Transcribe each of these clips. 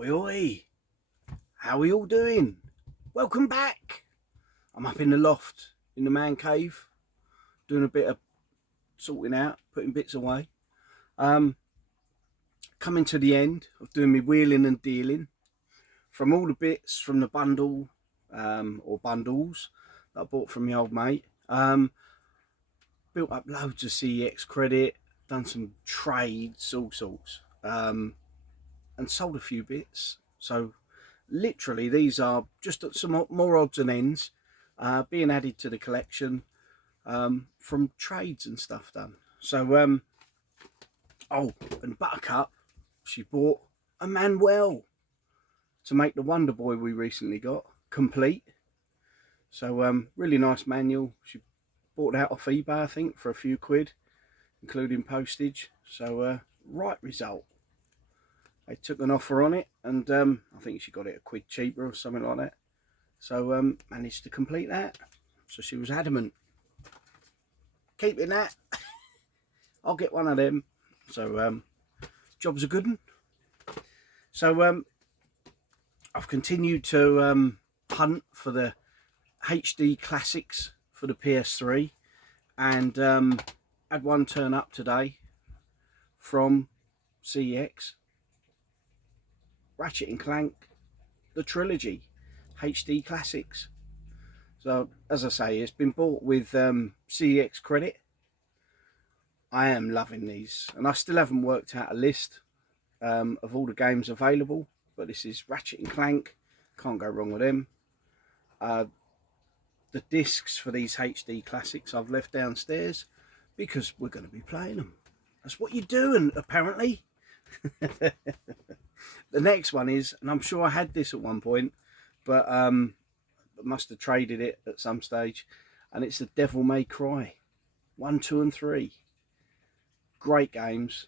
Oi oi, how are we all doing? Welcome back. I'm up in the loft in the man cave doing a bit of sorting out, putting bits away. Coming to the end of doing my wheeling and dealing from all the bits from the bundle or bundles that I bought from my old mate. Built up loads of CEX credit, done some trades, all sorts, and sold a few bits. So literally these are just some more odds and ends being added to the collection from trades and stuff done. So oh, and Buttercup, she bought a Manuel to make the Wonder Boy we recently got complete. So really nice manual. She bought that off eBay, I think, for a few quid, including postage. So right result. They took an offer on it, and I think she got it a quid cheaper or something like that. So managed to complete that. So she was adamant, keeping that. I'll get one of them. So job's a good one. So I've continued to hunt for the HD classics for the PS3, and had one turn up today from CEX. Ratchet Clank, the trilogy, HD classics. So as I say, it's been bought with CEX credit. I am loving these, and I still haven't worked out a list of all the games available, but this is Ratchet Clank, can't go wrong with them. The discs for these HD classics I've left downstairs because we're going to be playing them. That's what you do, and apparently. The next one is, and I'm sure I had this at one point, but must have traded it at some stage, and it's the Devil May Cry 1, 2 and 3. Great games.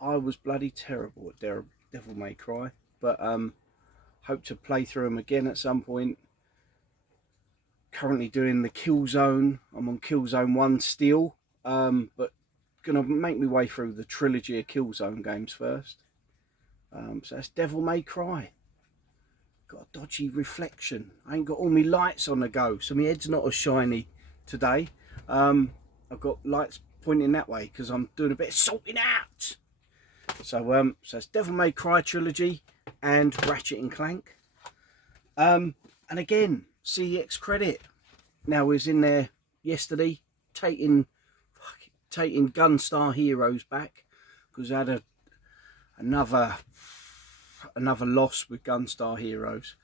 I was bloody terrible at Devil May Cry, but hope to play through them again at some point. Currently doing the Killzone. I'm on Killzone 1 still, but gonna make my way through the trilogy of Killzone games first. So that's Devil May Cry. Got a dodgy reflection. I ain't got all my lights on the go, so my head's not as shiny today. I've got lights pointing that way because I'm doing a bit of sorting out. So it's Devil May Cry Trilogy and Ratchet Clank. And again, CEX credit. Now, we was in there yesterday taking Gunstar Heroes back because I had another loss with Gunstar Heroes.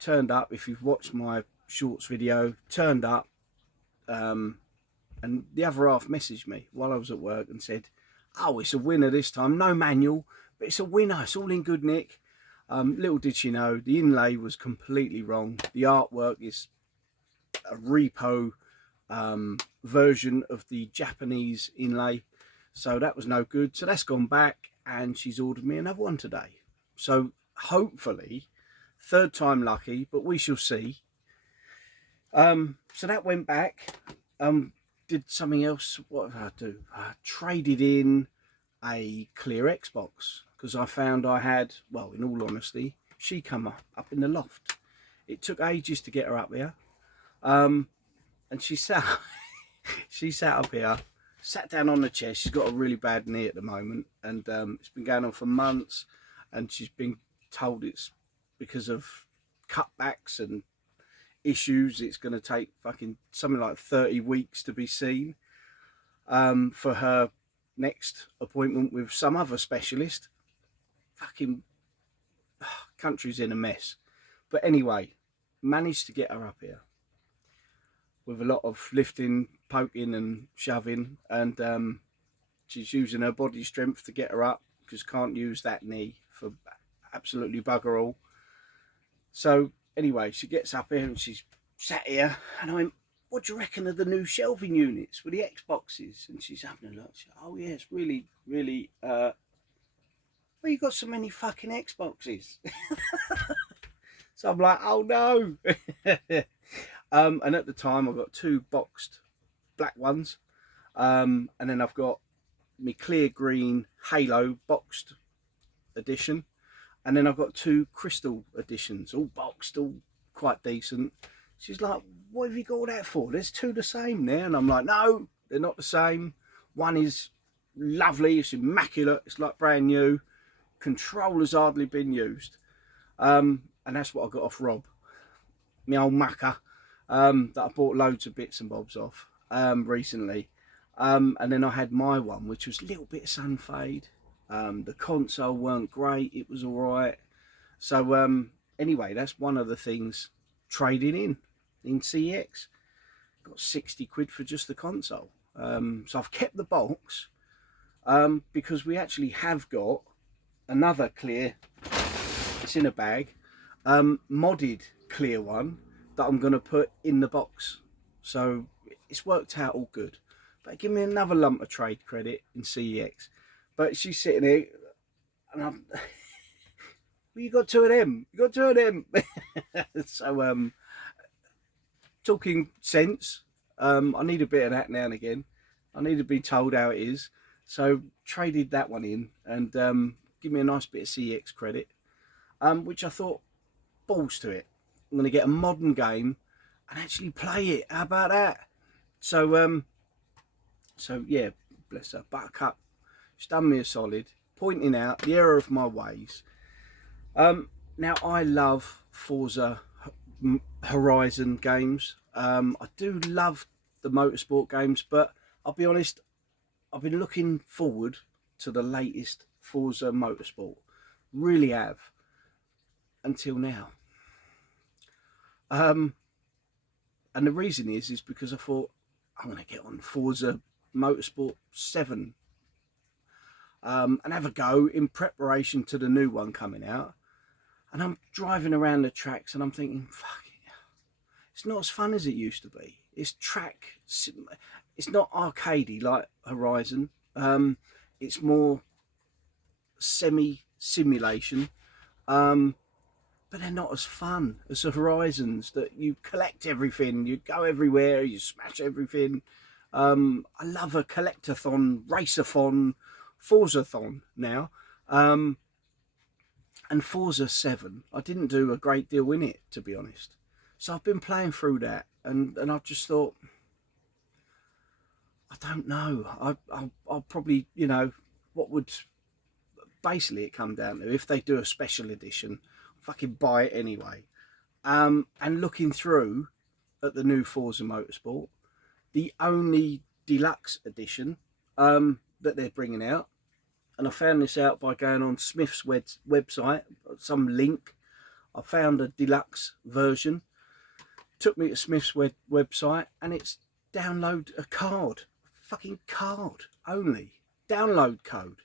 Turned up, if you've watched my shorts video, turned up, and the other half messaged me while I was at work and said, oh, it's a winner this time, no manual, but it's a winner, it's all in good nick. Little did she know, the inlay was completely wrong. The artwork is a repo version of the Japanese inlay, so that was no good. So that's gone back, and she's ordered me another one today. So hopefully, third time lucky, but we shall see. So that went back. Did something else. What did I do? I traded in a clear Xbox because I found I had, well, in all honesty, she come up in the loft. It took ages to get her up here, and she sat up here, sat down on the chair. She's got a really bad knee at the moment, and it's been going on for months, and she's been told it's because of cutbacks and issues. It's going to take fucking something like 30 weeks to be seen for her next appointment with some other specialist. Fucking country's in a mess. But anyway, managed to get her up here with a lot of lifting, poking and shoving, and she's using her body strength to get her up because can't use that knee for absolutely bugger all. So anyway, she gets up here and she's sat here, and I went, what do you reckon of the new shelving units with the Xboxes? And she's having a look. She, oh yeah, it's really, really, well, you got so many fucking Xboxes. So I'm like, oh no. And at the time, I've got two boxed black ones. And then I've got my clear green Halo boxed edition. And then I've got 2 crystal editions, all boxed, all quite decent. She's like, what have you got all that for? There's 2 the same there. And I'm like, no, they're not the same. One is lovely, it's immaculate, it's like brand new. Controller's hardly been used. And that's what I got off Rob, my old mucker, that I bought loads of bits and bobs off recently. And then I had my one, which was a little bit of sun fade. The console weren't great, it was all right. So anyway, that's one of the things trading in CEX. Got 60 quid for just the console. So I've kept the box because we actually have got another clear, it's in a bag, modded clear one that I'm going to put in the box. So it's worked out all good. But give me another lump of trade credit in CEX. But she's sitting here and I'm well, you got 2 of them, you got 2 of them. So talking sense, I need a bit of that now and again. I need to be told how it is. So traded that one in and give me a nice bit of CEX credit, which I thought, balls to it. I'm going to get a modern game and actually play it. How about that? So so yeah, bless her, Buttercup, she's done me a solid, pointing out the error of my ways. Now I love Forza Horizon games. I do love the motorsport games, but I'll be honest, I've been looking forward to the latest Forza Motorsport. Really have. Until now. And the reason is because I thought I'm going to get on Forza Motorsport 7 and have a go in preparation to the new one coming out. And I'm driving around the tracks and I'm thinking, fuck it, it's not as fun as it used to be. It's it's not arcadey like Horizon. It's more semi-simulation. But they're not as fun as the Horizons, that you collect everything, you go everywhere, you smash everything. I love a collectathon, raceathon, Forzathon now. And Forza 7, I didn't do a great deal in it, to be honest. So I've been playing through that, and I've just thought, I don't know. I'll probably, you know, what would basically it come down to, if they do a special edition, fucking buy it anyway. And looking through at the new Forza Motorsport, the only deluxe edition that they're bringing out, and I found this out by going on Smith's website, some link. I found a deluxe version, took me to Smith's website, and it's download a card, fucking card only, download code,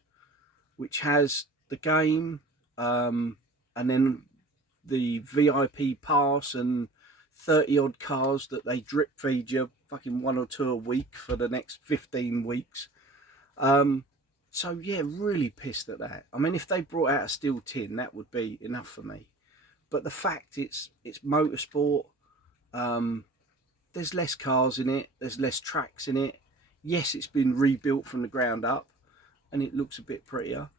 which has the game, and then the VIP pass and 30 odd cars that they drip feed you, fucking 1 or 2 a week for the next 15 weeks. So yeah, really pissed at that. I mean, if they brought out a steel tin, that would be enough for me. But the fact it's motorsport, there's less cars in it, there's less tracks in it. Yes, it's been rebuilt from the ground up and it looks a bit prettier.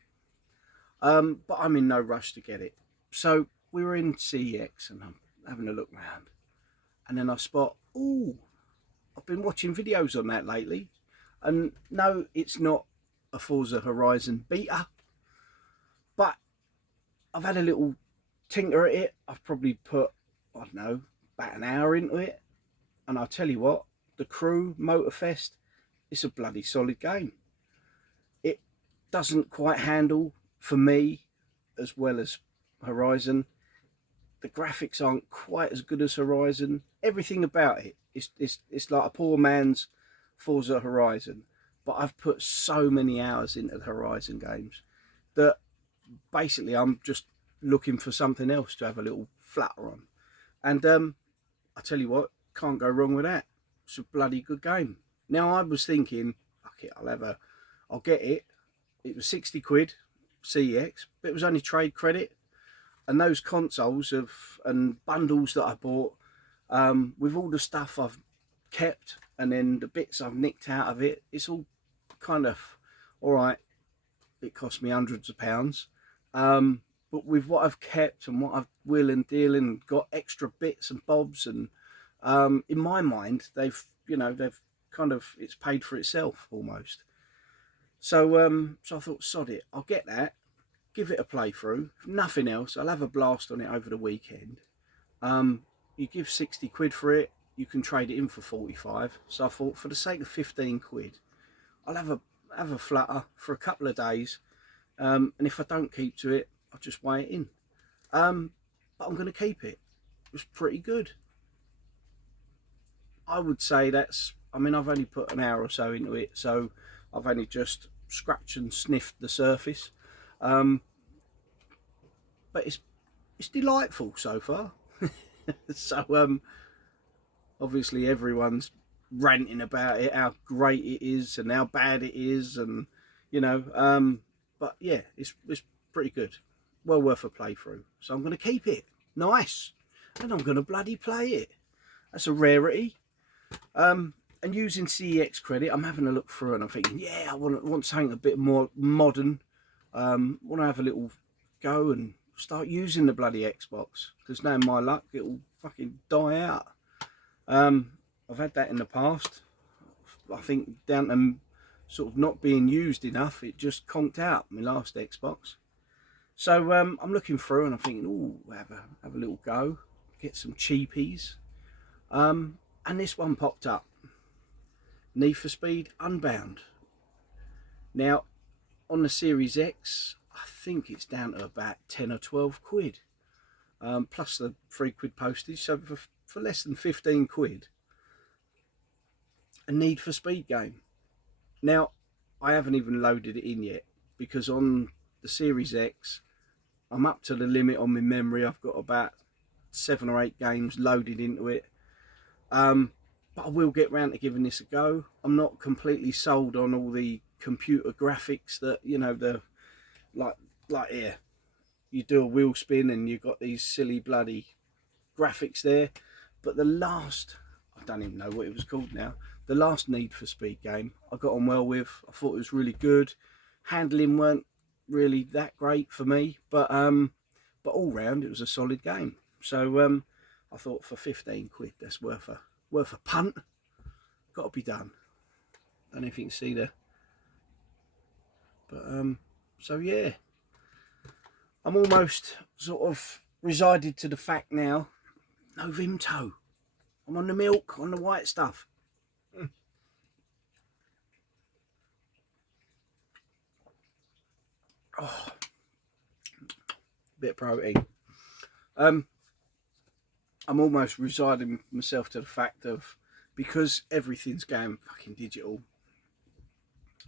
But I'm in no rush to get it. So we were in CEX and I'm having a look round. And then I spot, ooh, I've been watching videos on that lately. And no, it's not a Forza Horizon beta. But I've had a little tinker at it. I've probably put, I don't know, about an hour into it. And I'll tell you what, the Crew Motorfest, it's a bloody solid game. It doesn't quite handle, for me, as well as Horizon. The graphics aren't quite as good as Horizon. Everything about it, it's like a poor man's Forza Horizon. But I've put so many hours into the Horizon games that basically I'm just looking for something else to have a little flutter on. And I tell you what, can't go wrong with that. It's a bloody good game. Now I was thinking, fuck it, I'll get it. It was 60 quid, CEX, but it was only trade credit. And those consoles and bundles that I bought, with all the stuff I've kept and then the bits I've nicked out of it, it's all kind of all right. It cost me hundreds of pounds, but with what I've kept and what I've wheeling and dealing and got extra bits and bobs, and in my mind they've kind of, it's paid for itself almost. So so I thought, sod it, I'll get that, give it a playthrough. If nothing else, I'll have a blast on it over the weekend. You give 60 quid for it, you can trade it in for 45. So I thought, for the sake of 15 quid, I'll have a flutter for a couple of days, and if I don't keep to it, I'll just weigh it in. But I'm going to keep it. It was pretty good. I would say that's, I mean, I've only put an hour or so into it, so I've only just scratched and sniffed the surface. But it's delightful so far. So obviously everyone's ranting about it, how great it is and how bad it is, and but yeah, it's pretty good, well worth a playthrough. So I'm going to keep it. Nice. And I'm going to bloody play it. That's a rarity. And using CEX credit, I'm having a look through and I'm thinking, yeah, I want something a bit more modern. Want to have a little go and start using the bloody Xbox, because now my luck, it'll fucking die out. I've had that in the past. I think down to sort of not being used enough, it just conked out my last Xbox. So I'm looking through and I'm thinking, oh, have a little go, get some cheapies. And this one popped up, Need for Speed Unbound. Now on the Series X, I think it's down to about 10 or 12 quid, plus the 3 quid postage. So for less than 15 quid, a Need for Speed game. Now I haven't even loaded it in yet, because on the Series X I'm up to the limit on my memory. I've got about 7 or 8 games loaded into it. But I will get round to giving this a go. I'm not completely sold on all the computer graphics that, the like here, you do a wheel spin and you've got these silly bloody graphics there. But the last, I don't even know what it was called now, the last Need for Speed game I got on well with. I thought it was really good. Handling weren't really that great for me, but all round it was a solid game. So I thought, for 15 quid, that's worth a punt. Got to be done. Don't know if you can see there, but so yeah, I'm almost sort of resided to the fact now, no Vimto. I'm on the milk, on the white stuff. Oh, bit of protein. I'm almost resigning myself to the fact of, because everything's going fucking digital,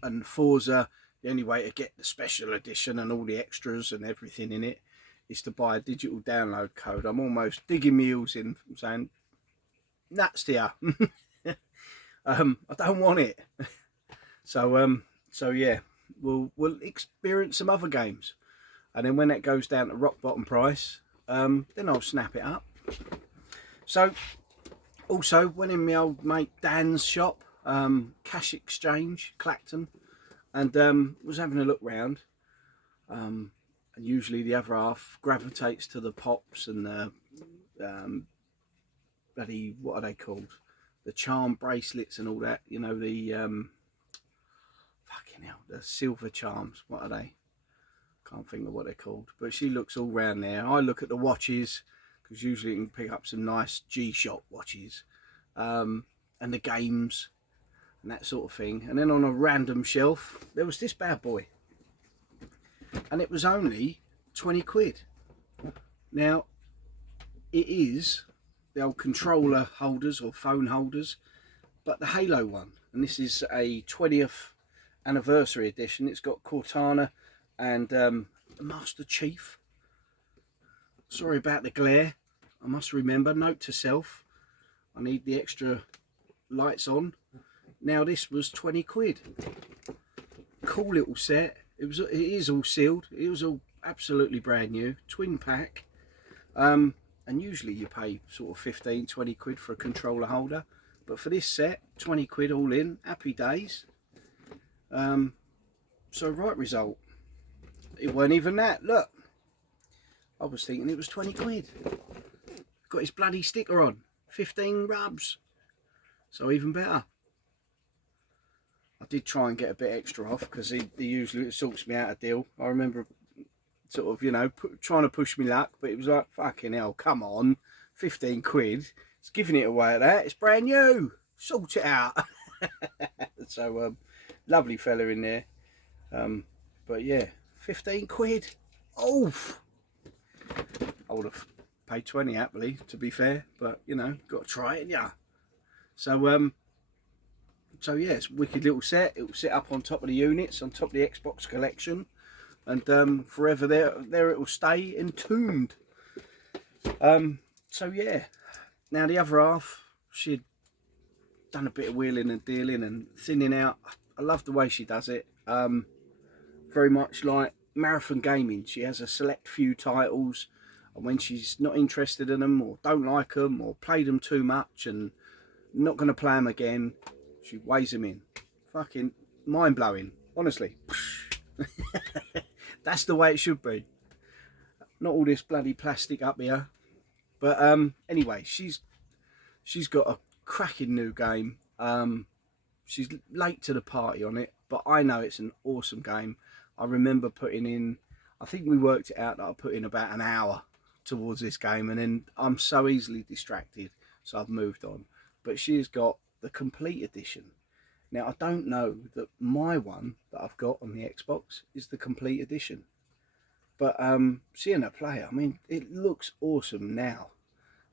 and Forza, the only way to get the special edition and all the extras and everything in it is to buy a digital download code. I'm almost digging my heels in, saying, nuts to ya. I don't want it. So yeah, we'll experience some other games, and then when it goes down to rock bottom price, then I'll snap it up. So also went in my old mate Dan's shop, Cash Exchange, Clacton, and was having a look round, and usually the other half gravitates to the pops and the bloody, what are they called, the charm bracelets and all that, the fucking hell, the silver charms, what are they? Can't think of what they're called. But she looks all round there. I look at the watches, because usually you can pick up some nice G-Shock watches, and the games and that sort of thing. And then on a random shelf there was this bad boy, and it was only 20 quid. Now it is the old controller holders or phone holders, but the Halo one, and this is a 20th anniversary edition. It's got Cortana and the Master Chief. Sorry about the glare. I must remember, note to self, I need the extra lights on. Now this was 20 quid. Cool little set. It is all sealed. It was all absolutely brand new, twin pack. And usually you pay sort of 15, 20 quid for a controller holder, but for this set, 20 quid all in. Happy days. So right result. It weren't even that. Look, I was thinking it was 20 quid. Got his bloody sticker on. 15 rubs. So even better. I did try and get a bit extra off because he usually sorts me out a deal. I remember sort of, you know, trying to push me luck, but it was like, fucking hell, come on. 15 quid. It's giving it away at that. It's brand new. Sort it out. So, lovely fella in there. But yeah, 15 quid. Oh, I would have paid 20 happily, to be fair, but you know, got to try it, yeah. So so yeah, it's a wicked little set. It will sit up on top of the units, on top of the Xbox collection, and forever there it will stay entombed. So yeah, now the other half, she'd done a bit of wheeling and dealing and thinning out. I love the way she does it. Very much like marathon gaming. She has a select few titles, and when she's not interested in them or don't like them or played them too much and not going to play them again, she weighs them in. Fucking mind-blowing, honestly. That's the way it should be. Not all this bloody plastic up here. But anyway, she's got a cracking new game. She's late to the party on it, but I know it's an awesome game. I remember putting in, I think we worked it out that I put in about an hour towards this game, and then I'm so easily distracted, so I've moved on. But she's got the complete edition. Now, I don't know that my one that I've got on the Xbox is the complete edition. But seeing her play, I mean, it looks awesome now.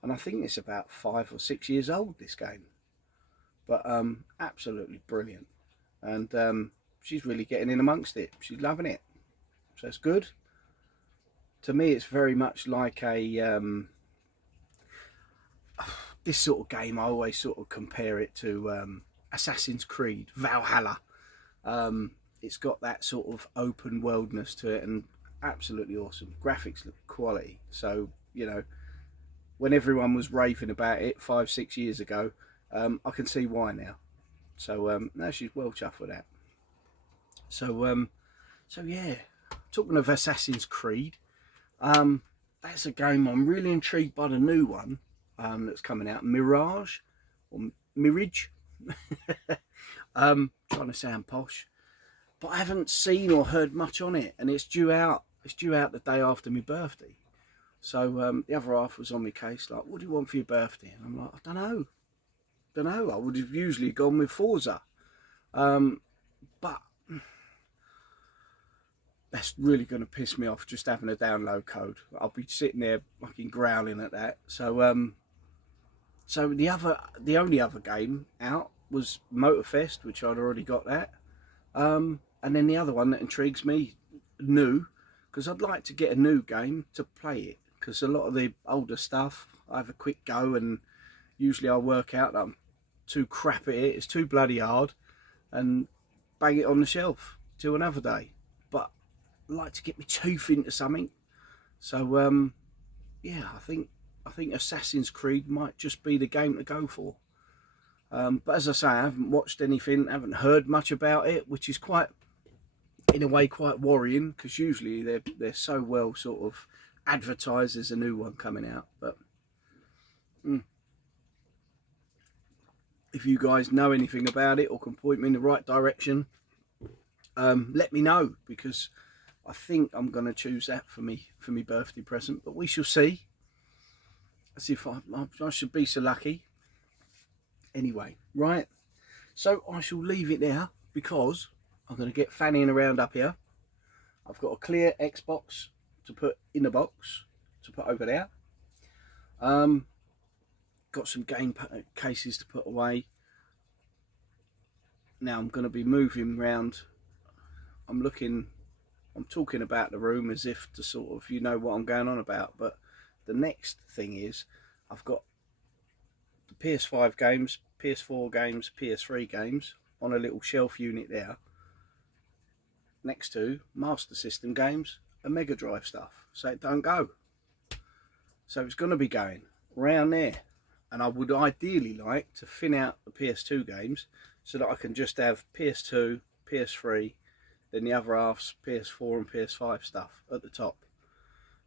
And I think it's about 5 or 6 years old, this game. But absolutely brilliant. And she's really getting in amongst it. She's loving it. So it's good. To me, it's very much like a... this sort of game, I always sort of compare it to Assassin's Creed, Valhalla. It's got that sort of open worldness to it, and absolutely awesome. Graphics look quality. So, you know, when everyone was raving about it 5-6 years ago, I can see why now. So now she's well chuffed with that. So so yeah, talking of Assassin's Creed, that's a game I'm really intrigued by, the new one that's coming out, Mirage or Mirage. Trying to sound posh, but I haven't seen or heard much on it, and it's due out. It's due out the day after my birthday. So the other half was on my case, like, what do you want for your birthday? And I'm like, I don't know. I would have usually gone with Forza, but that's really going to piss me off, just having a download code. I'll be sitting there fucking growling at that. So so the only other game out was Motorfest, which I'd already got that. And then the other one that intrigues me, new, because I'd like to get a new game to play it, because a lot of the older stuff, I have a quick go and usually I work out that I'm too crap at it, it's too bloody hard, and bang it on the shelf till another day. But I'd like to get my tooth into something. So yeah, I think Assassin's Creed might just be the game to go for. But as I say, I haven't watched anything, haven't heard much about it, which is quite, in a way, quite worrying, because usually they're so well sort of advertised as a new one coming out. But if you guys know anything about it or can point me in the right direction, let me know, because I think I'm going to choose that for me birthday present. But we shall see. As if I should be so lucky. Anyway, right, so I shall leave it there, because I'm going to get fanning around up here. I've got a clear Xbox to put in the box, to put over there. Got some game cases to put away. Now I'm going to be moving around. I'm talking about the room as if to sort of, you know what I'm going on about. But the next thing is, I've got the PS5 games, PS4 games, PS3 games on a little shelf unit there, next to Master System games and Mega Drive stuff, so it don't go. So it's going to be going around there, and I would ideally like to thin out the PS2 games so that I can just have PS2, PS3, then the other half's PS4 and PS5 stuff at the top.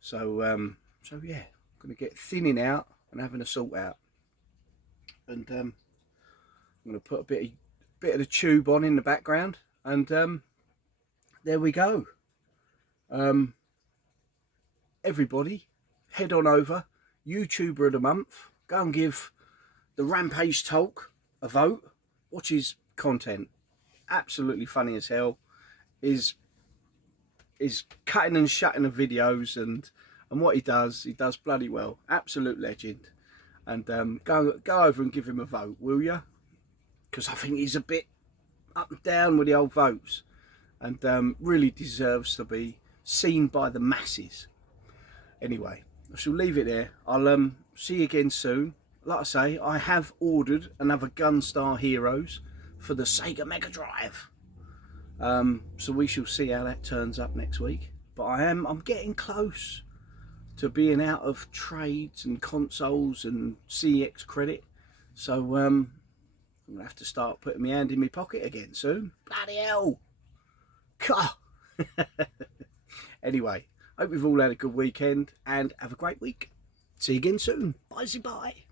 So yeah, I'm going to get thinning out and having a sort out. And I'm going to put a bit of the tube on in the background. And there we go. Everybody, head on over, YouTuber of the month. Go and give the Rampage Talk a vote. Watch his content. Absolutely funny as hell. Is cutting and shutting the videos, and what he does bloody well. Absolute legend. And go over and give him a vote, will you? Because I think he's a bit up and down with the old votes, and really deserves to be seen by the masses. Anyway, I shall leave it there. I'll see you again soon. Like I say, I have ordered another Gunstar Heroes for the Sega Mega Drive. So we shall see how that turns up next week. But I'm getting close to being out of trades and consoles and CX credit. So I'm going to have to start putting my hand in my pocket again soon. Bloody hell. Anyway, hope you've all had a good weekend and have a great week. See you again soon. Bye-bye.